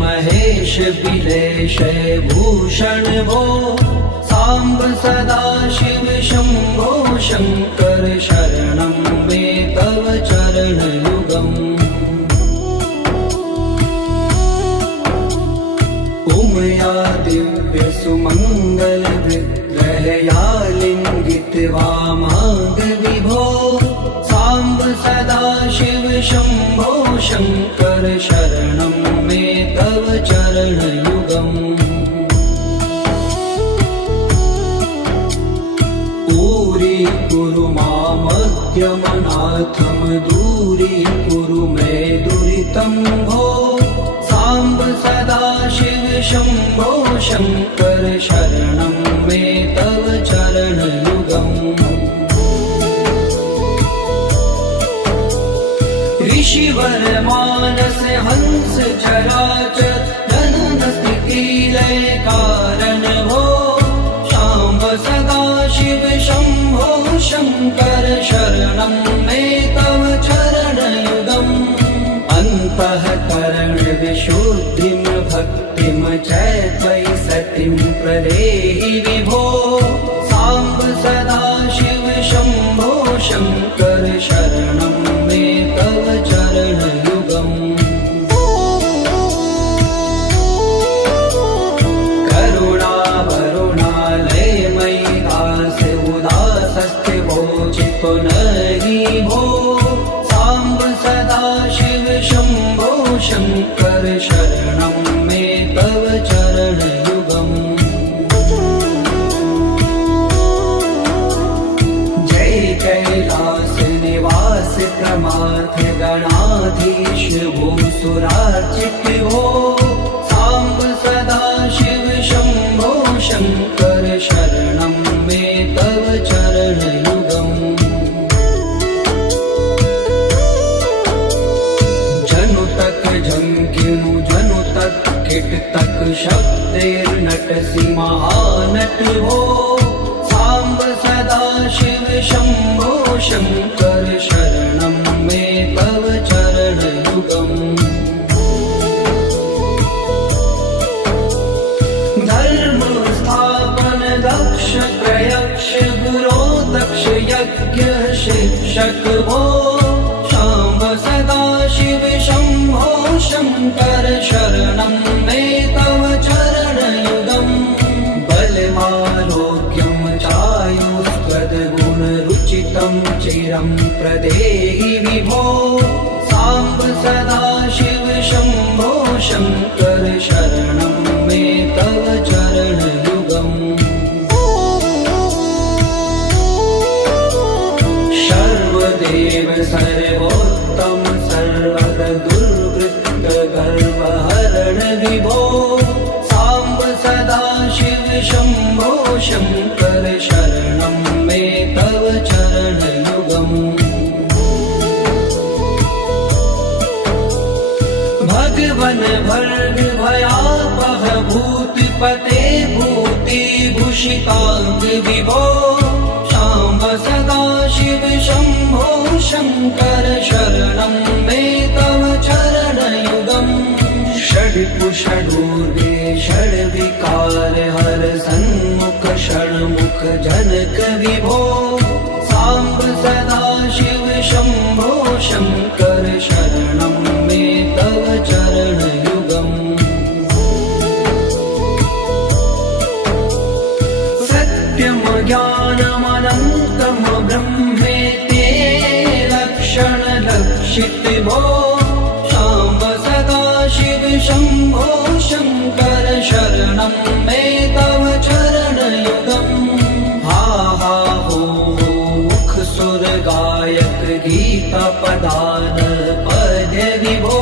महेश बिलेश भूषण भो सांब सदा शिव शंभो शंकर शरणं मे तव चरण युगम् उमया दिव्य सुमंगल विग्रहया लिंगित वामांग विभो सांब सदा शिव शंभो शंकर शरणं मे तव चरण युगम् कुरु मामद्यमनाथं दूरीकुरु मे दुरितं भो सांब सदा शिव शंभो शंकर शरणं मे तव चरण युगम् ऋषिवर मानस हंस चराचर जनन स्थिति लय कारण भो सांब सदा शिव शंभो शंकर शरणं मे तव चरण युगम् अन्तःकरण विशुद्धिं भक्तिं च त्वयि सतिं प्रदेहि विभो सांब सदा शिव शंभो शंकर शरणं मे तव चरण युगम् नहि भो सांब सदा शिव शंभो शंकर शरणं मे तव चरण युगम् जय कैलास निवास प्रमाथ गणाधीश भूसुरार्चित हो सांब सदा शिव शंभो शंकर शरणं मे तव चरण युगम् झंकिनु जनु तक किट तक शब्देर्नटसि महानट हो सांब सदा शिव शंभो शंकर शरणं मे तव चरण युगम् धर्म स्थापन दक्ष प्रयक्ष गुरो दक्ष यज्ञ शिक्षक हो सांब सदा शिव शंभो शंकर शरणं मे तव चरण युगम् बलमारोग्यं चायुस्त्वद्गुणरुचितं चिरं प्रदेहि विभो सांब सदा शिव शंभो शंकर शरणं मे तव चरण युगम् सर्वदेव सर्वोत्तम सर्वद दुर्वृत्त गर्वहरण विभो सांब सदा शिव शंभो शंकर शरणं मे तव चरण युगम् भगवन भर्ग भयापह भूतिपते भूति भूषितांग विभो सांब सदा शिव शंभो शंकर शरणं मे तव चरण युगम् षड्पुषडूर्वे षड्विकार हर सन्मुख षण्मुख जनक विभो सांब सदा शिव शंभो शंकर शरणं मे तव चरण युगम् सत्यम ज्ञानमनन्तं ब्रह्मेते लक्षण लक्षित भो सांब सदा शिव शंभो शंकर शरणं मे तव चरण युगम् हा हा हो मुख सुर गायक गीता पदान पद्य विभो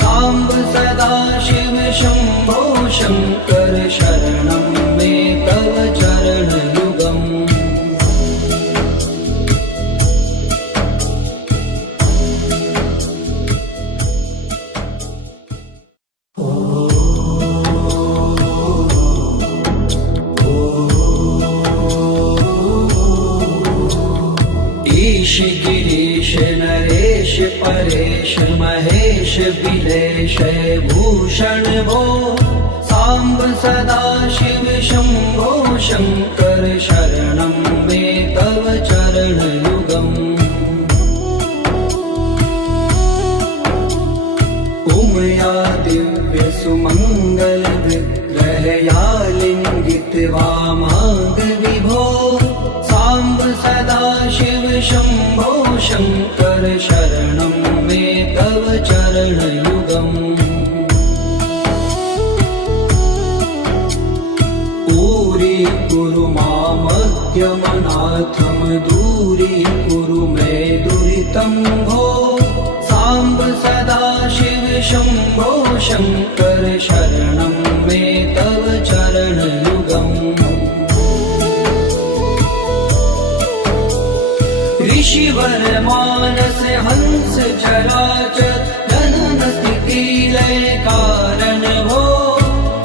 सांब सदा शिव शंभो शंकर शरणं मे तव चरण युगम् परेश महेश बिलेश भूषण भो साम्ब सदा शिव शम्भो शङ्कर शरणं मे तव चरणयुगम् उमया दिव्य सुमङ्गल विग्रहया लिङ्गित वामाङ्ग विभो साम्ब सदा शिव शम्भो शङ्कर शरणं मे तव चरणयुगम् दूरी मामज्ञमनाथं दूरीकुरु मे दुरितं भो साम्ब सदा शिव शम्भो शङ्कर शरणं मे तव चरणयुगम् ऋषिवर मानस हंस चराचर जनन स्थिति लय कारण भो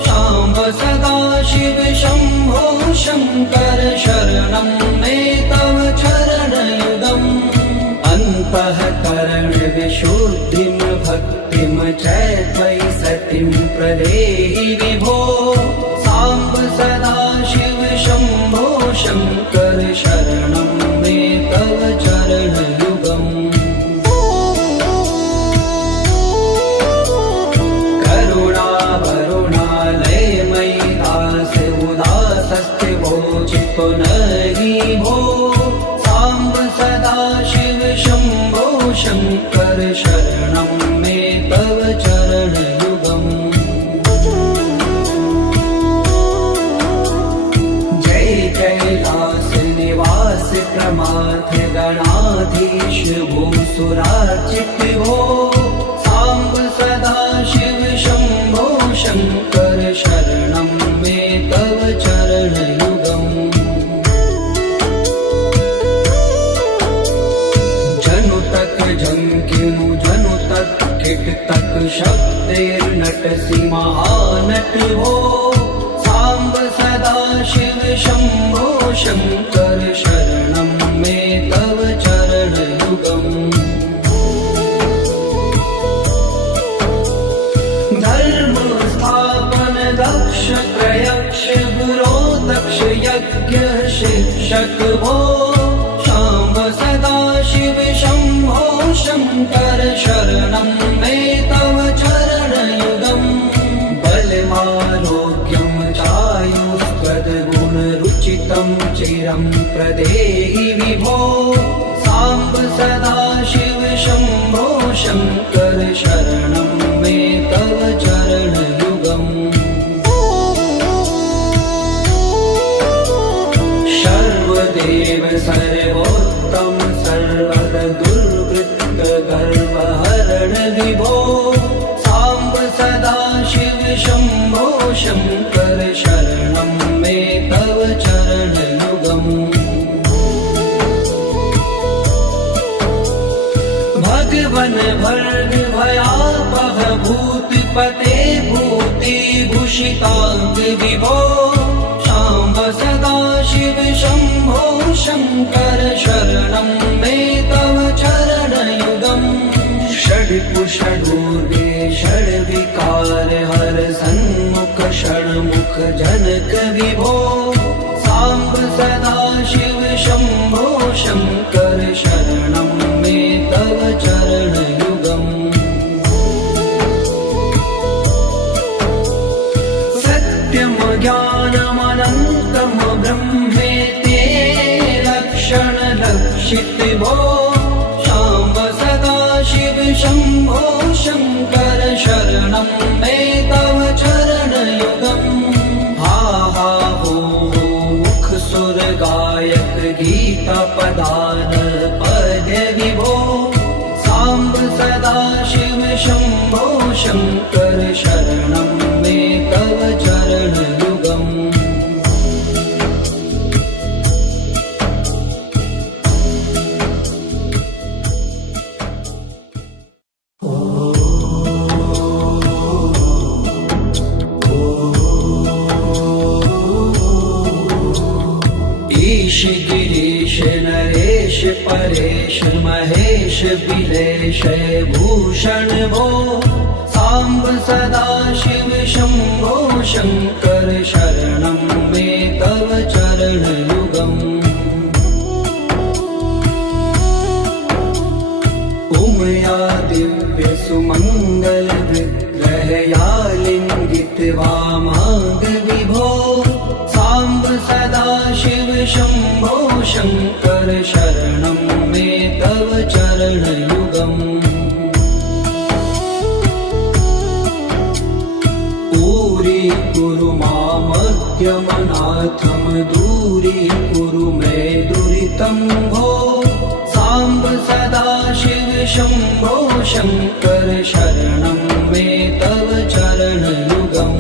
शाम्ब सदा शिव शम्भो शङ्कर शरणं मे तव चरणयुगम् अन्तःकरण विशुद्धिं भक्तिं च त्वयि सतिं प्रदेहि विभो साम्ब सदा शिव शम्भो शङ्कर शरणं मे तव चरणयुगम् चित्तो नहि भो साम्ब सदा शिव शम्भो शङ्कर शरणं मे तव चरणयुगम् जय कैलास निवास प्रमाथ गणाधीश भूसुरार्चित भो साम्ब सदा शिव शम्भो शङ्कर शरणं मे तव चरणयुगम् जंकिनु जनु तक किट तक शब्देर्नटसि महानट भो साम्ब सदा शिव शम्भो शङ्कर शरणं मे तव चरणयुगम् धर्म स्थापन दक्ष त्रयक्ष गुरो दक्ष यज्ञ शिक्षक भो शाम्ब सदा शिव शम्भो शङ्कर शरणं मे तव चरणयुगम् बलमारोग्यं चायुस्त्वद्गुणरुचितं चिरं प्रदेहि विभो साम्ब सदा शिव शम्भो शङ्कर शरणं मे तव चरणयुगम् सर्वदेव सर्वोत्तम सर्वर दुर्वृत्त गर्वहरण विभो साम्ब सदा शिव शम्भो शङ्कर शरणं मे तव चरणयुगम् भगवन भर्ग भयापह भूतिपते भूतिभूषिताङ्ग विभो शाम्ब सदा शिव शम्भो शङ्कर शरणं मे तव चरणयुगम् षड्कुषडूर्गे षड्विकार हर सन्मुख षण्मुख जनक विभो साम्ब सदा शिव शम्भो शङ्कर शरणं मे तव चरणयुगम् सत्यं ज्ञानमनन्तं ब्रह्मेति लक्षणलक्षित भो शाम्ब सदा शिव शम्भो शङ्कर शरणं मे तव चरणयुगम् हा हा हो मुख सुर गायक गीता पदान पद्य विभो साम्ब सदा शिव शम्भो शङ्कर शरणं मे तव चरणयुगम् ईश गिरीश नरेश देश परेश महेश बिलेश भूषण भो सांब सदा शिव शंभो शंकर शरणं मे तव चरण युगम् उमया दिव्य सुमंगल विग्रहया लिंगित वामांग विभो सांब सदा शिव शंभो शंकर शरणं मे तव चरण युगम् कुरु मामज्ञमनाथं दूरी कुरु मे दुरितं भो सांब सदा शिव शंभो शंकर शरणं मे तव चरण युगम्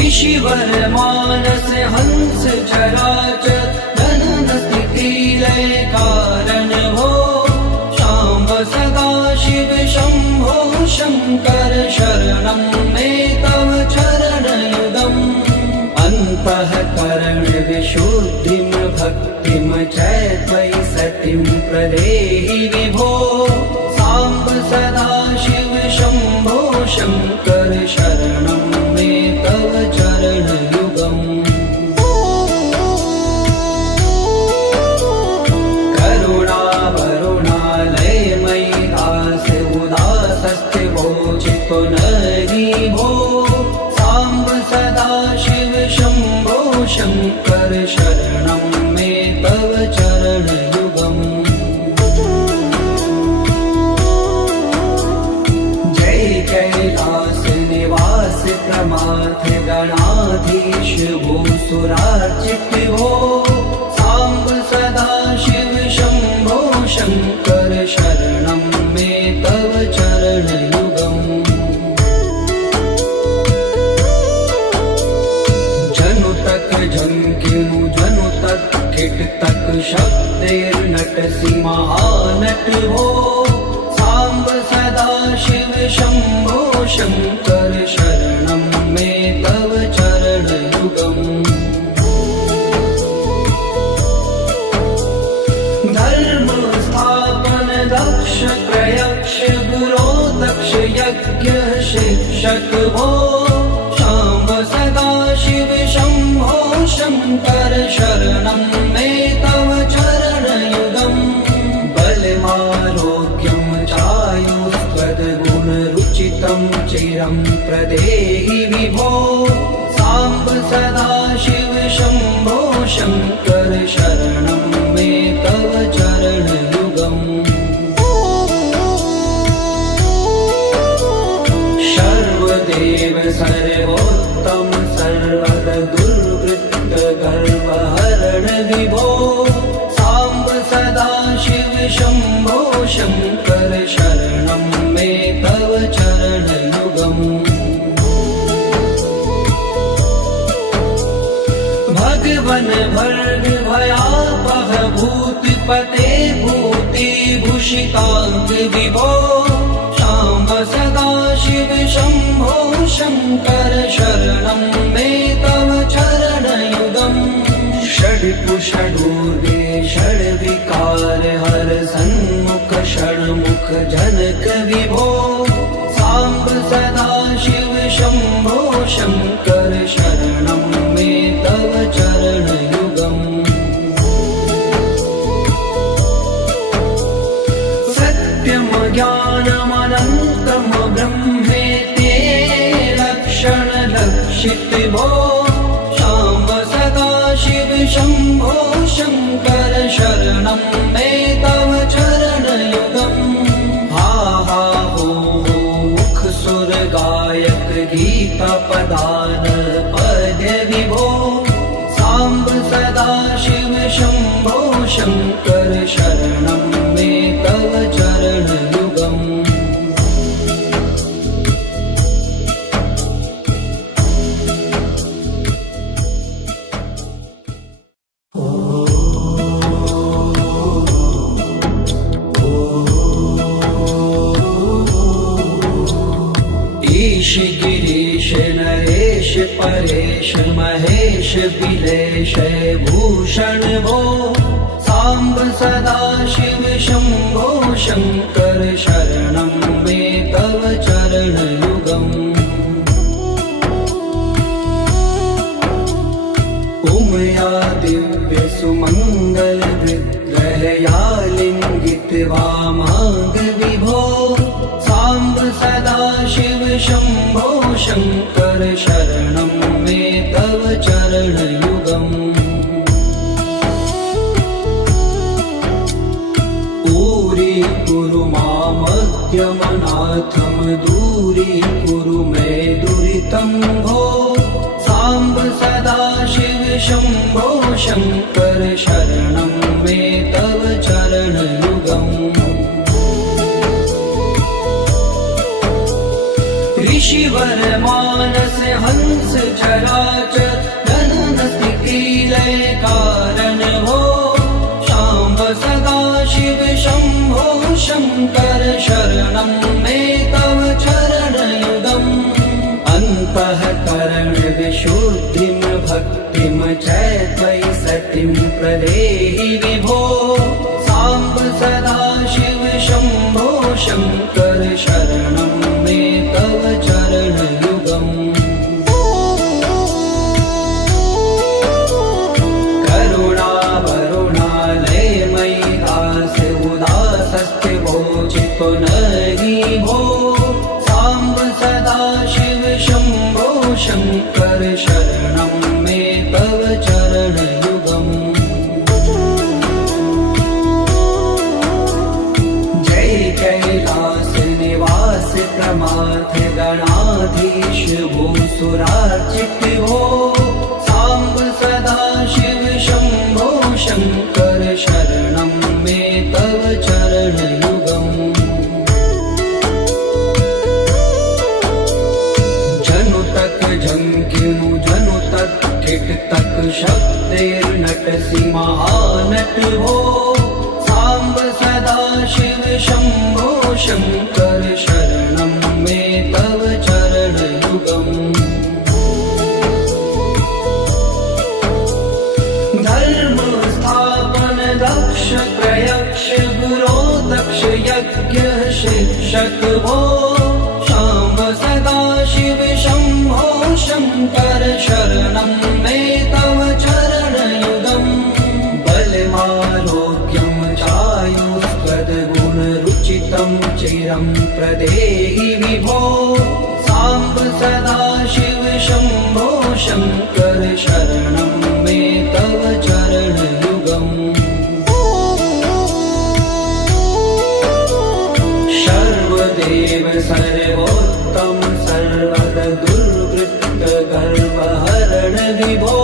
ऋषिवर मानस हंस चराचर जनन स्थिति लय कारण भो सांब सदा शिव शंभो शंकर शरणं मे तव चरण युगम् अन्तःकरण विशुद्धिं भक्तिं च त्वयि सतिं प्रदेहि विभो सांब सदा शिव शंभो शंकर शरणं मे तव चरण युगम् चितो नरी भो सांब सदा शिव शंभो शंकर शरणं मे तव चरण युगम् जय कैलास निवास प्रमाथ गणाधीश भूसुरार्चित भो सांब सदा शिव शंभो शंकर शरणं मे तव चरण युगम् जनु तक झंकिनु जनु तक किट तक शब्देर्नट महानट हो सांब सदा शिव शंभो शंकर शरणं मे तव चरण युगम् धर्म स्थापन दक्ष प्रयक्ष गुरो दक्ष यज्ञ शिक्षक हो सांब सदा शिव शंभो शंकर शरणं मे तव चरण युगम् बलमारोग्यं चायुस्त्वद्गुण रुचितं चिरं प्रदेहि विभो सांब सदा शिव शंभो शंकर शरणं मे तव चरण युगम् सर्वदेव सर्वोत्तम सर्वद दुर्वृत्त गर्वहरण विभो सांब सदा शिव शंभो शंकर शरणं मे तव चरण युगम् भगवन भर्ग भयापह भूतिपते भूति भूषितांग विभो सांब सदा शिव शंभो शंकर शरणं मे तव चरण युगम् षड्कुषडूर्गे षड्विकार हर सन्मुख षण्मुख जनक विभो सांब सदा शिव शंभो शंकर शरणं मे तव चरण युगम् सत्यम ज्ञानमनन्तं ब्रह्मेति लक्षण लक्षित भो सांब सदा शिव शंभो शंकर शरणं मे तव चरण युगम् हा हा हो मुख सुर गायक गीता पदान पद्य विभो सांब सदा शिव शंभो शंकर शरणं मे तव चरण युगम् ईश गिरीश नरेश देश परेश महेश बिलेश भूषण भो सांब सदा शिव शंभो शंकर शरणं मे तव चरणयुगम् उमया दिव्य सुमंगल विग्रहया लिंगित वामांग विभो सांब सदा शिव शंभो शंकर शरणं मे तव चरणयुगम् कुरु मामद्यमनाथं दूरीकुरु मे दुरितं भो सांब सदा शिव शंभो शंकर शरणं मे तव चरणयुगम् ऋषिवर मानस हंस चराचर जनन स्थिति लय कारण भो सांब सदा शिव शंभो शंकर शरणं मे तव चरणयुगम् अन्तःकरण विशुद्धिं भक्तिं च त्वयि सतिं प्रदेहि विभो सांब सदा शिव शंभो शंकर शरणं मे तव चरणयुगम् नहि भो सांब सदा शिव शंभो शंकर शरणं मे तव चरणयुगम् जय कैलास निवास प्रमाथ गणाधीश भूसुरार्चित भो सांब सदा शिव शंभो शंकर शरणं मे तव चरणयुगम् झंकिनु जनु तक किट तक शब्देर्नटसि महानट भो सांब सदा शिव शंभो शंकर शरणं मे तव चरणयुगम् धर्म स्थापन दक्ष प्रयक्ष गुरो दक्ष यज्ञ शिक्षक भो सांब सदा शिव शंभो शंकर शरणं मे तव चरणयुगम् बलमारोग्यं चायुस्त्वद्गुणरुचितं चिरं प्रदेहि विभो सांब सदा शिव शंभो शंकर शरणं मे तव चरणयुगम् सर्वदेव सर्वोत्तम सर्वद दुर्वृत्त गर्वहरण विभो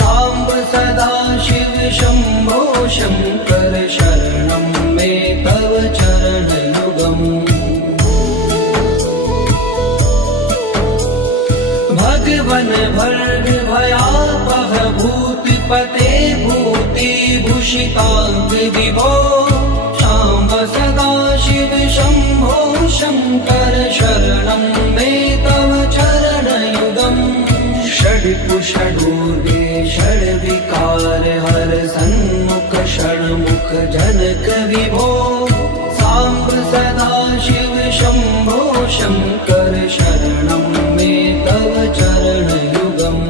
सांब सदा शिव शंभो शंकर शरणं मे तव चरणयुगम् भगवन भर्ग भयापह भूतिपते भूतिभूषितांग विभो सांब सदा शिव शंभो शंकर शरणं मे तव चरणयुगम् षड्कुषडूर्वे षड्विकार हर सन्मुख षण्मुख जनक विभो सांब सदा शिव शंभो शंकर शरणं मे तव चरणयुगम्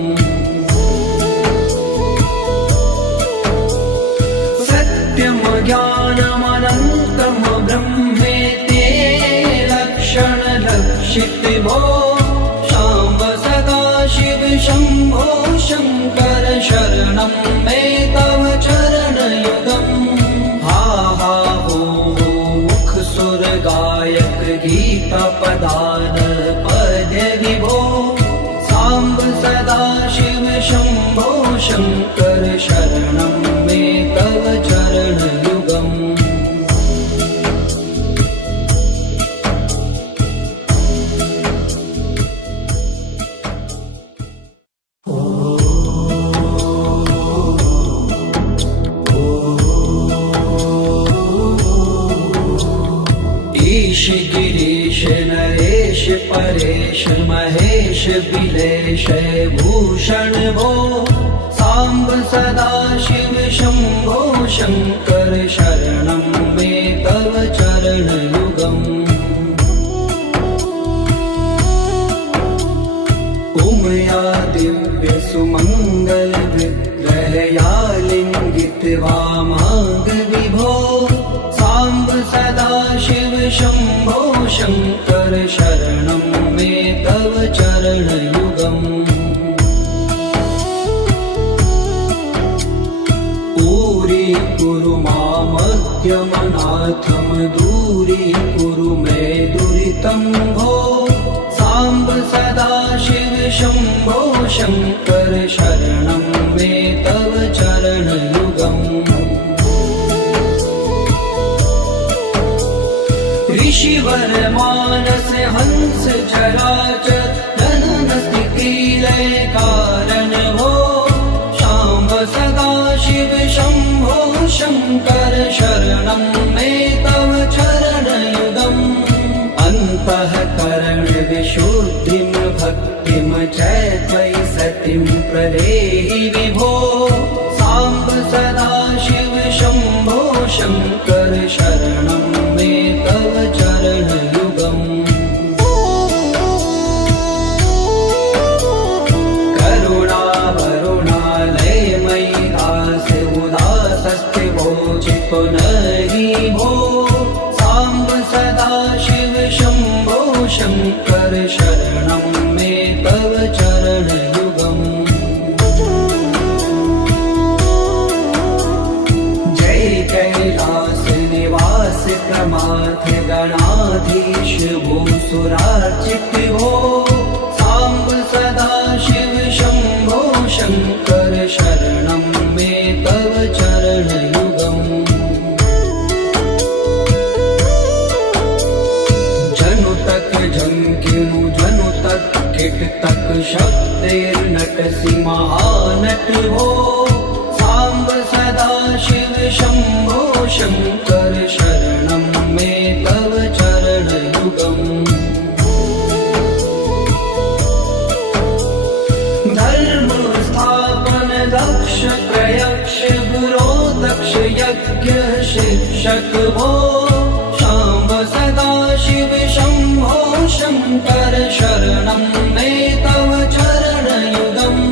सत्यम ज्ञानमनन्तम ब्रह्मेते लक्षण लक्षित भो सांब सदा शिव शंभो शंकर शरणं मे तव चरणयुगम् हा हा हो मुख सुर गायक गीता पदान पद्य विभो सांब सदा शिव शंभो शंकर शरणं मे तव चरणयुगम् महेश बिलेश भूषण भो सांब सदा शिव शंभो शंकर शरणं मे तव चरण युगम् उमया दिव्य सुमंगल विग्रहया लिंगित वामांग विभो सांब सदा शिव शंभो शंकर शरणं मे तव चरण युगम् पूरी कुरु मामद्यमनाथम दूरी कुरु मे दुरितं भो सांब सदा शिव शंभो शंकर शरणं मे तव चरण युगम् ऋषिवर मानस हंस चराचर जनन स्थिति लय कारण भो शाम्ब सदा शिव शंभो शंकर शरणं मे तव चरण युगम् अन्तःकरण विशुद्धिं भक्तिं च त्वयि सतिं प्रदेहि विभो सांब सदा शिव शंभो शंकर शरणं मे तव चरण युगम् करुणा वरुणालय मयि दास उदासस्थिवो चित्तो नहि भो सांब सदा शिव शंभो शंकर शरणं मे तव चरण युगम् जय कैलास निवास प्रमाथ गणाधीश भूसुरार्चित भो सांब सदा शिव शंभो शंकर शरणं मे तव चरण युगम् जनु तक झंकिनु जनु तक किट तक शब्दैर्नटसि महानट भो सांब सदा शिव शंभो शंकर शरणं मे तव चरण युगम् धर्म स्थापन दक्ष प्रयक्ष गुरो दक्ष यज्ञ शिक्षक भो शाम्ब सदा शिव शंभो शंकर शरणं मे तव चरण युगम्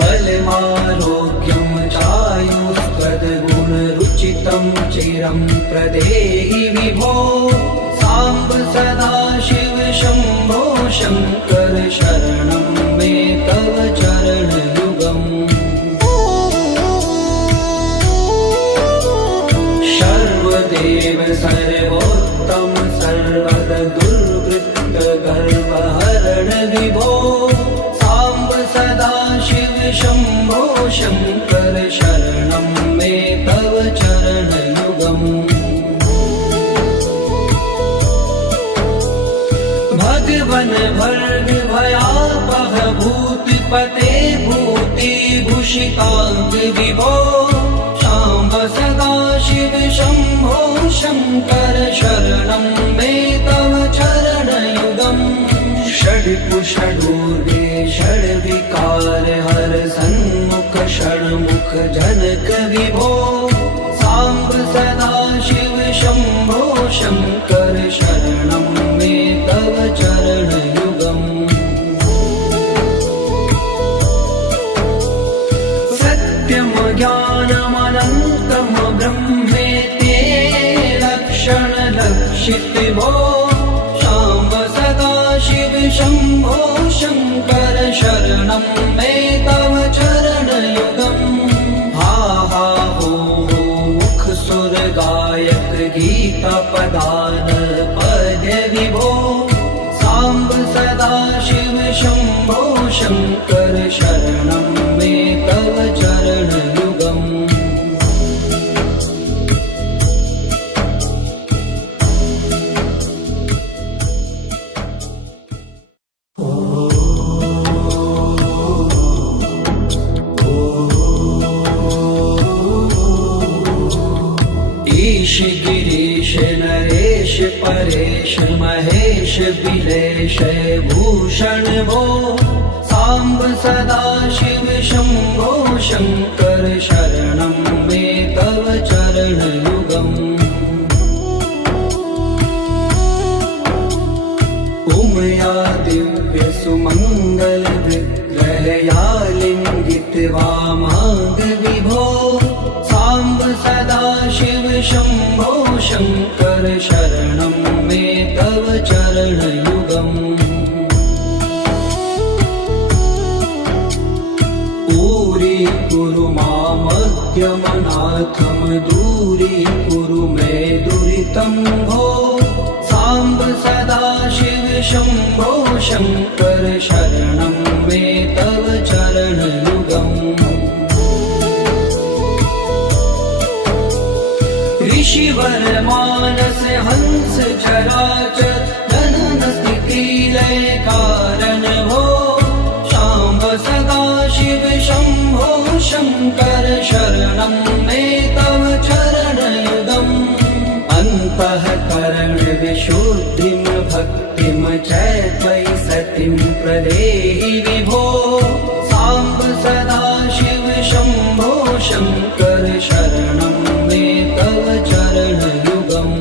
बलमारोग्यं चायुस्त्वद्गुणरुचितं चिरं प्रदेहि विभो सांब सदा शिव शंभो शंकर शरणं मे तव चरण युगम् सर्वदेव सर्वोत्तम सर्वद दुर्वृत्त गर्वहरण विभो सांब सदा शिव शंभो शंकर शरणं मे तव चरण युगम् भगवन भर्ग भयापह भूतिपते भूति भूषितांग विभो शाम्ब सदा शिव शंभो शंकर शरणं मे तव चरण युगम् षड्कुषडूर्वे षड्विकार हर सन्मुख षण्मुख जनक विभो सांब सदा शिव शंभो शंकर शरणं मे तव चरण युगम् सत्यम ज्ञानमनन्तं ब्रह्मेति लक्षण लक्षित भो शाम्ब सदा शिव शंभो शंकर शरणं मे तव चरण युगम् हा हा हो मुख सुर गायक गीता पदान पद्य विभो सांब सदा शिव शंभो शंकर शरणं मे तव चरण युगम् ईश गिरीश नरेश परेश महेश बिलेश भूषण भूषण भो साम्ब सदाशिव शम्भो शङ्कर शरणं मे तव चरणयुगम् उमया दिव्य सुमङ्गल विग्रहया लिङ्गित्वा माग विभो साम्ब सदाशिव शम्भो शङ्कर शरणं मे तव चरणयुगम् दूरी मामज्ञमनाथं दूरीकुरु मे दुरितं भो साम्ब सदाशिव शम्भो शङ्कर शरणं मे तव चरणयुगम् ऋषिवर मानस हंस चराचर जनन स्थिति लय कारण भो शाम्ब सदाशिव शम्भो शङ्कर शरणं मे तव चरणयुगम् अन्तःकरण विशुद्धिं भक्तिं च त्वयि सतिं प्रदेहि विभो साम्ब सदाशिव शम्भो शङ्कर शरणं मे तव चरणयुगम्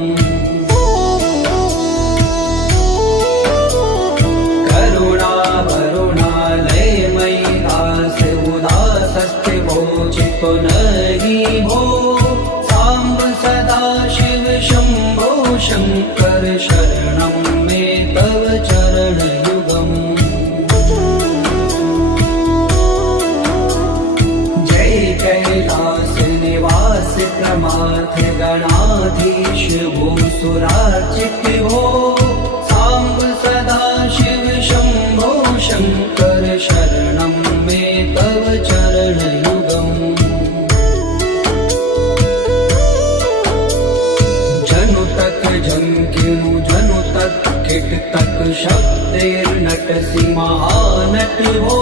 पुनरि भो साम्ब सदाशिव शम्भो शङ्कर शरणं मे तव चरणयुगम् जय कैलास निवास प्रमाथ गणाधीश भूसुरार्चित भो साम्ब सदाशिव शम्भो शङ्कर शरणं मे तव चरणयुगम् झंकिनु जनु तक किट तक शब्देर्नटसि महानट हो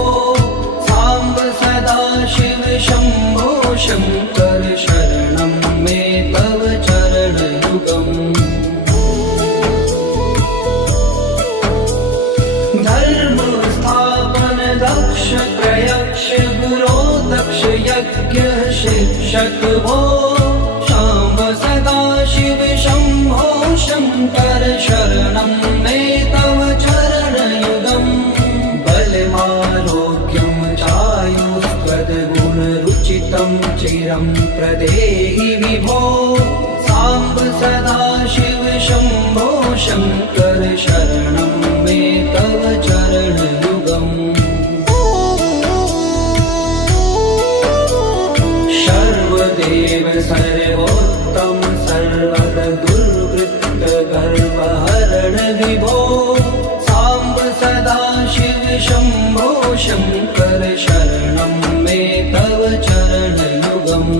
साम्ब सदाशिव शम्भो शङ्कर शरणं मे तव चरणयुगम् धर्म स्थापन दक्ष प्रयक्ष गुरो दक्ष यज्ञ शिक्षक भो शाम्ब सदाशिव शम्भो शङ्कर शरणं मे तव चरणयुगम् बलमारोग्यं चायुस्त्वद्गुणरुचितं चिरं प्रदेहि विभो साम्ब सदाशिव शम्भो शङ्कर शरणं मे तव चरणयुगम् सर्वदेव सर्वोत्तम सर्वद दुर्वृत्त गर्वहरण विभो साम्ब सदाशिव शम्भो शङ्कर शरणं मे तव चरणयुगम्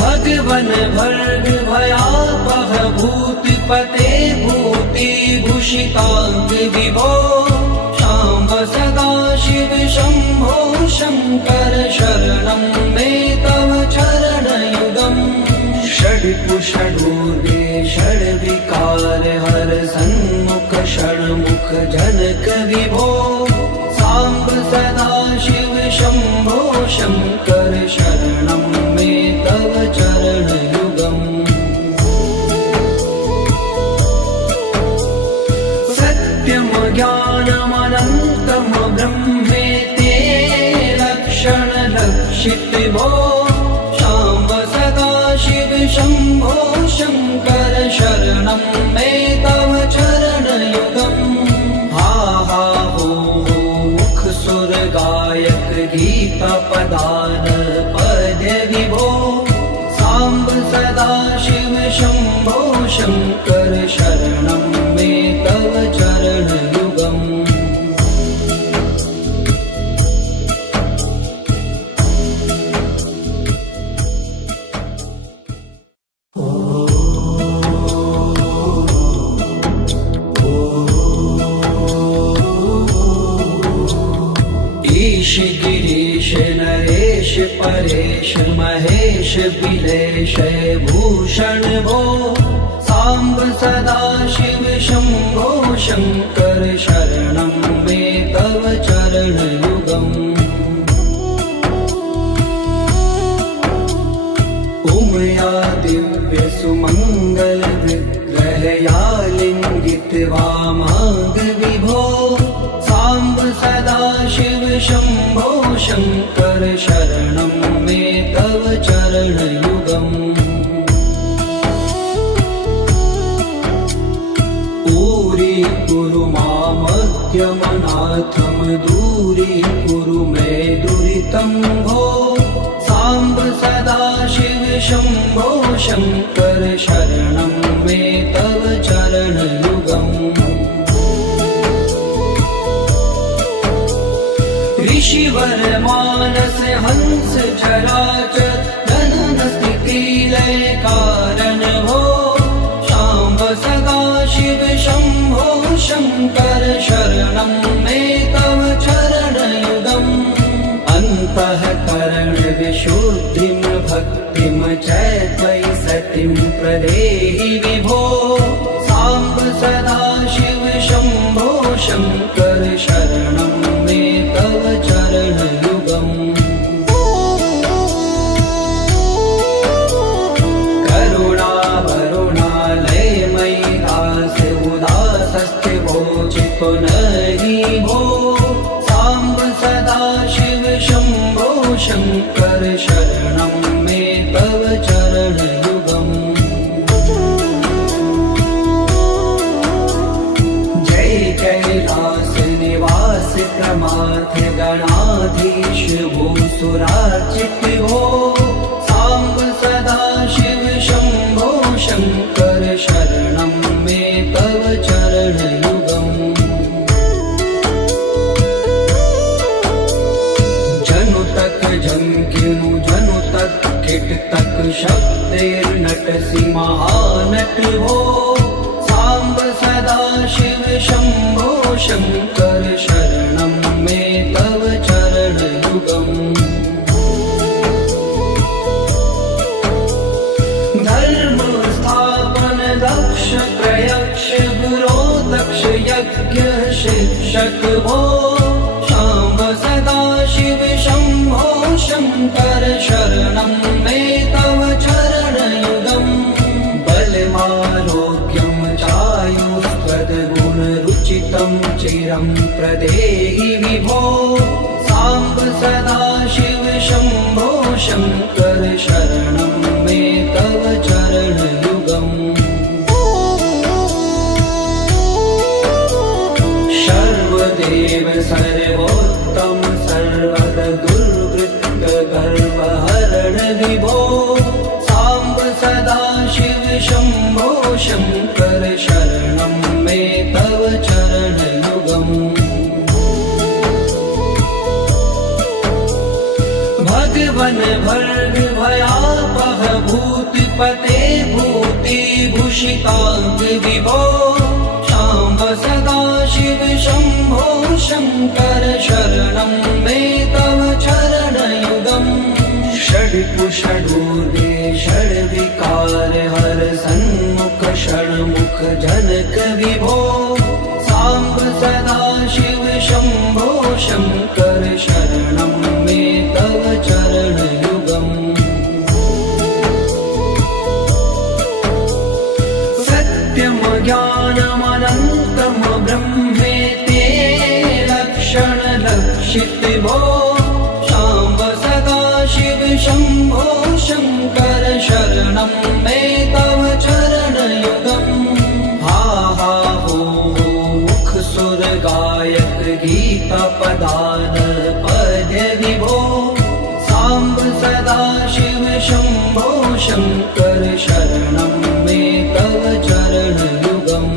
भगवन् भर्ग भयापह भूतिपते भूतिभूषिताङ्ग विभो साम्ब सदाशिव शम्भो शङ्कर शरणं मे तव चरणयुगम् षड्पुषडूर्वे षड्विकार हर सन्मुख षण्मुख जनक विभो साम्ब सदाशिव शम्भो शङ्कर शरणं मे तव चरणयुगम् सत्यं ज्ञानमनन्तं ब्रह्मेते लक्षणलक्षित भो शाम्ब सदाशिव शम्भो शङ्कर शरणं मे तव चरणयुगम् हा हा हो मुख सुर गायक गीता पदान पद्य विभो साम्ब सदाशिव शम्भो शङ्कर शरणं मे तव चरणयुगम् ईश गिरीश नरेश परेश महेश बिलेश भूषण भो साम्ब सदा शिव शम्भो शङ्कर शरणं मे तव चरणयुगम् उमया दिव्य सुमङ्गल विग्रहया लिङ्गित वामाग विभो साम्ब सदा शिव शम्भो शङ्कर शरणं मे तव चरणयुगम् कुरु मामद्यमनाथं दूरीकुरु मे दुरितं भो साम्ब सदा शिव शम्भो शङ्कर शरणं मे तव चरणयुगम् ऋषिवर मानस हंस चराचर जनन स्थिति लय कारण भो शाम्ब सदा शिव शम्भो शङ्कर शरणं मे तव चरणयुगम् अन्तःकरण विशुद्धिं भक्तिं च त्वयि सतिं प्रदेहि विभो साम्ब सदा शिव शम्भो शङ्कर शरणं मे तव चरणयुगम् पुनरि भो साम्ब सदा शिव शम्भो शङ्कर शरणं मे तव चरणयुगम् जय कैलास निवास प्रमाथ गणाधीश भूसुरार्चित भो साम्ब सदा शिव शम्भो शङ्कर शरणं मे तव चरणयुगम् जंकिनु जनु तक किट तक शब्दैर्नटसि महानट हो साम्ब सदा शिव शम्भो शङ्कर शरणं मे तव चरणयुगम् धर्म स्थापन दक्ष प्रयक्ष गुरो दक्ष यज्ञ शिक्षक भो शाम्ब सदा शिव शम्भो शङ्कर शरणं मे तव चरणयुगम् बलमारोग्यं चायुस्त्वद्गुणरुचितं चिरं प्रदेहि विभो साम्ब सदा शिव शम्भो शङ्कर शरणं मे तव चरणयुगम् सर्वदेव सर्वोत्तम सर्वद दुर्वृत्त गर्वहरण विभो साम्ब सदा शिव शम्भो शङ्कर शरणं मे तव चरणयुगम् भगवन् भर्ग भयापह भूतिपते भूतिभूषिताङ्ग विभो साम्ब सदा शिव शम्भो शङ्कर शरणं मे तव चरणयुगम् षड्कुषडूर्वे षड्विकार हर सन्मुख षण्मुख जनक विभो साम्ब सदा शिव शम्भो शङ्कर शरणं मे तव चरणयुगम् सत्यं ज्ञानमनन्तं ब्रह्मेते लक्षण लक्षित भो साम्ब सदा शिव शम्भो शङ्कर शरणं मे तव चरणयुगम् हा हा हो मुख सुर गायक गीता पदान पद्य विभो साम्ब सदा शिव शम्भो शङ्कर शरणं मे तव चरणयुगम्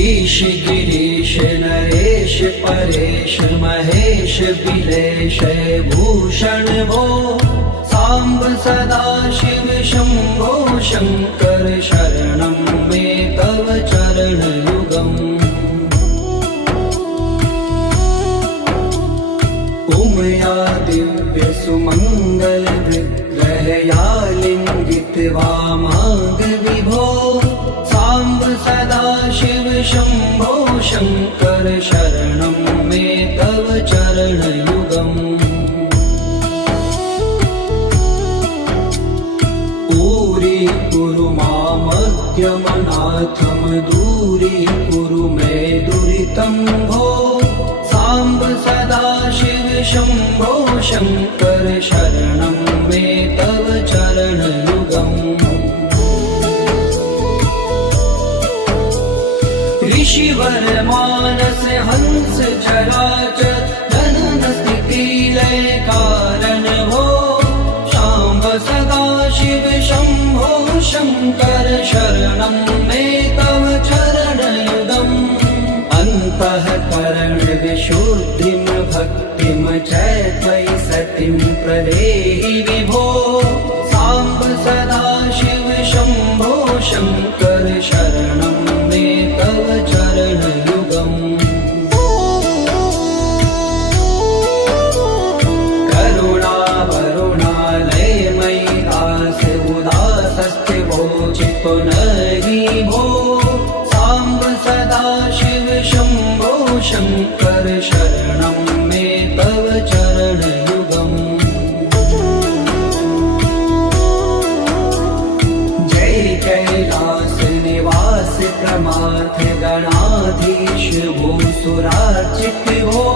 ईश गिरीश नरेश परेश महेश बिलेश भूषण भो साम्ब सदा शिव शम्भो शङ्कर शरणं मे तव चरणयुगम् उमया दिव्य सुमङ्गल विग्रहया लिङ्गित वामाङ्ग विभो साम्ब सदा शिव शम्भो शङ्कर शरणं मे तव चरणयुगम् कुरु मामद्यमनाथं दूरीकुरु मे दुरितं भो साम्ब सदा शिव शम्भो शङ्कर शरणं मे तव चरणयुगम् ऋषिवर मानस हंस चराचर जनन स्थिति लय कारण भो शाम्ब सदा शिव शम्भो शङ्कर शरणं मे तव चरणयुगम् अन्तःकरण विशुद्धिं भक्तिं च त्वयि सतिं प्रदेहि विभो साम्ब सदा शिव शम्भो शङ्कर शरणं मे तव चरणयुगम् चित्तो नहि भो साम्ब सदा शिव शम्भो शङ्कर शरणं मे तव चरणयुगम् जय कैलास निवास प्रमाथ गणाधीश भूसुरार्चित भो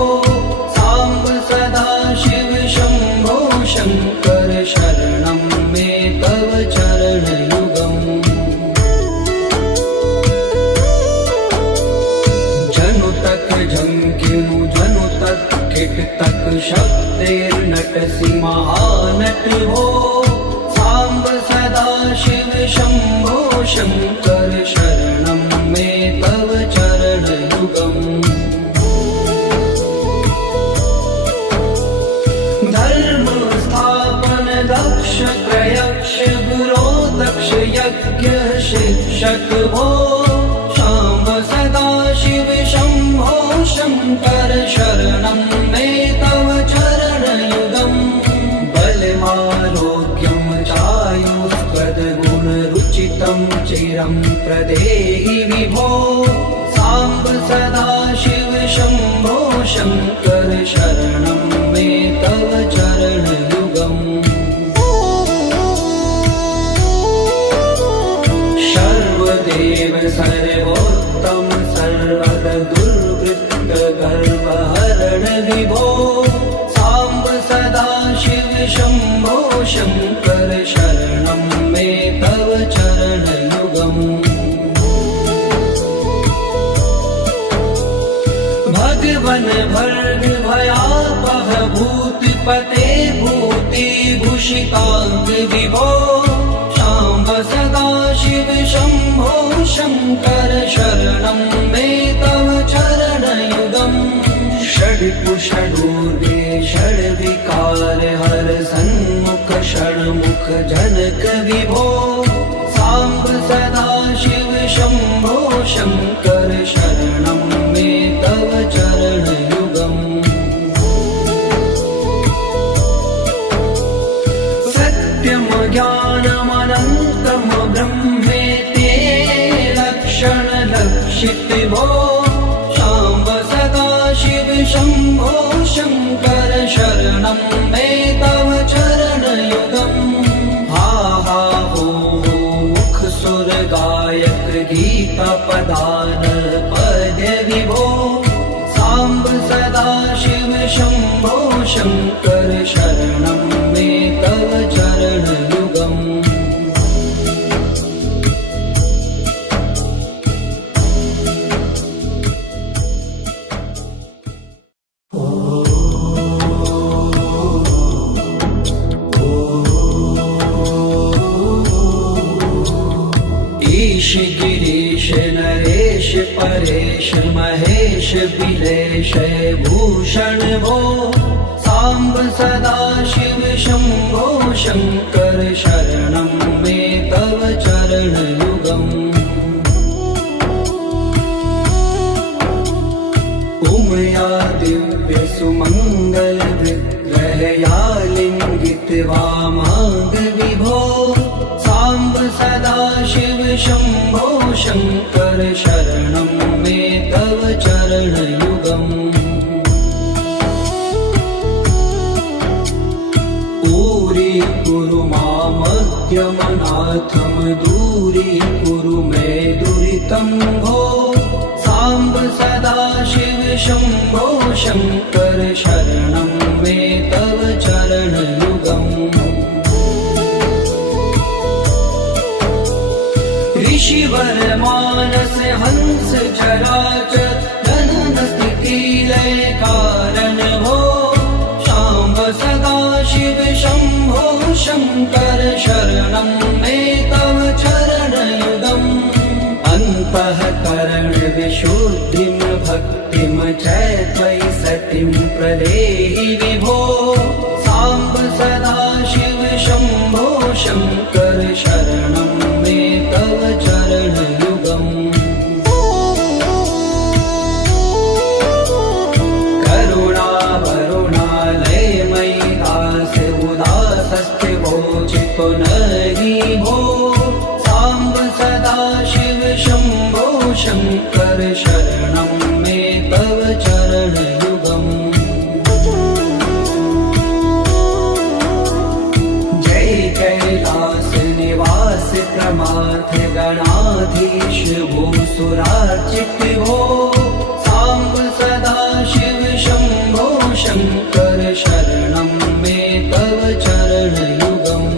साम्ब सदा शिव शम्भो शङ्कर शरणं मे तव चरणयुगम् जनु तक झंकिनु जनु तक किट तक शब्देर्नटसि महानट हो साम्ब सदा शिव शम्भो शङ्कर शरणं मे तव चरणयुगम् धर्म स्थापन दक्ष प्रयक्ष गुरो दक्ष यज्ञ शिक्षक भो शाम्ब सदा शिव शम्भो शङ्कर शरणं मे तव चरणयुगम् बलमारोग्यं चायुष्पदगुणरुचितं चिरं प्रदेहि विभो साम्ब सदा शिव शम्भो शङ्कर शरणं मे तव चरणयुगम् सर्वदेव सर्वोत्तम सर्वद दुर्वृत्त गर्वहरण विभो साम्ब सदा शिव शम्भो शङ्कर शरणं मे तव चरणयुगम् भगवन भर्ग भयापह भूतिपते भूतिभूषिताङ्ग विभो शाम्ब सदा शिव शम्भो शङ्कर शरणं मे तव चरणयुगम् षड्कुषडूर्वे षड्विकार हर सन्मुख षण्मुख जनक विभो साम्ब सदा शिव शम्भो शङ्कर शरणं मे तव चरणयुगम् सत्यं ज्ञानमनन्तं ब्रह्मेति लक्षणलक्षित भो शाम्ब सदा शिव शम्भो शङ्कर शरणं मे तव चरणयुगम् हा हा हो मुख सुर गायक गीता पदान पद्य विभो साम्ब सदा शिव शम्भो शङ्कर शरणं मे तव चरणयुगम् ईश गिरीश नरेश परेश महेश बिलेश भूषण भो साम्ब सदा शिव शम्भो शङ्कर शरणं मे तव चरणयुगम् उमया दिव्य सुमङ्गल विग्रहया लिङ्गित वामाङ्ग विभो साम्ब सदा शिव शम्भो शङ्कर शरणं मे तव चरणयुगम् कुरु मामद्यमनाथं दूरीकुरु मे दुरितं भो साम्ब सदा शिव शम्भो शङ्कर शरणं मे तव चरणयुगम् ऋषिवर मानस हंस चराचर जनन स्थिति लय कारण भो शाम्ब सदा शिव शम्भो शङ्कर शरणं मे तव चरणयुगम् अन्तःकरण विशुद्धिं भक्तिं च त्वयि सतिं प्रदेहि विभो साम्ब सदा शिव शम्भो शङ्कर शरणं मे तव चरणयुगम् चितो नहि भो साम्ब सदा शिव शम्भो शङ्कर शरणं मे तव चरणयुगम् जय कैलास निवास प्रमाथ गणाधीश भूसुरार्चित भो साम्ब सदा शिव शम्भो शङ्कर शरणं मे तव चरणयुगम्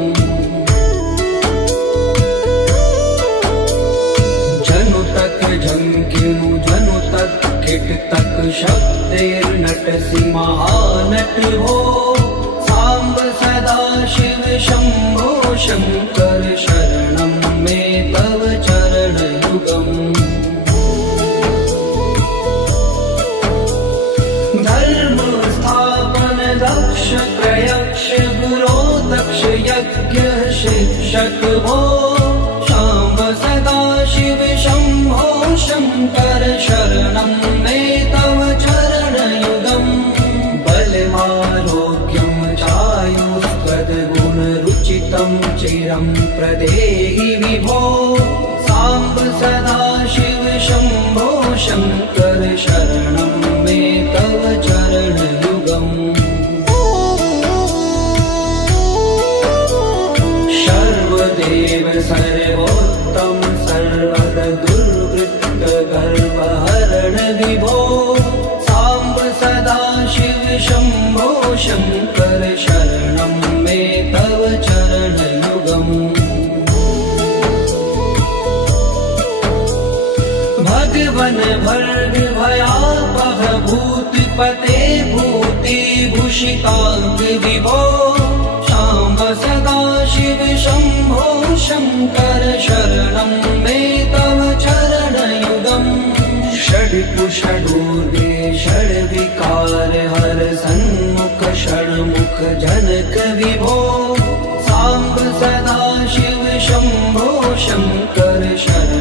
जनु तक झंकिनु जनु तक किट तक शब्दैर्नटसि महानट हो साम्ब सदा शिव शम्भो शङ्कर शरणं मे तव चरणयुगम् धर्म स्थापन दक्ष प्रयक्ष गुरो दक्ष यज्ञ शिक्षक भो शाम्ब सदा शिव शम्भो शङ्कर शरणं मे तव चरणयुगम् बलमारोग्यं चायुष्पदगुणरुचितं चिरं प्रदेहि विभो साम्ब सदा शिव शम्भो शङ्कर शरणं मे तव चरणयुगम् सर्वदेव सर्वोत्तम सर्वद दुर्वृत्त गर्वहरण विभो साम्ब सदा शिव शम्भो शङ्कर शरणं मे तव चरणयुगम् भगवन भर्ग भयापह भूतपते भूतिभूषिताङ्ग विभो शाम्ब सदा शिव शम्भो शङ्कर शरणं मे तव चरणयुगम् षड्कुषडूर्गे षड्विकार हर सन्मुख षण्मुख जनक विभो साम्ब सदा शिव शम्भो शङ्कर शरणं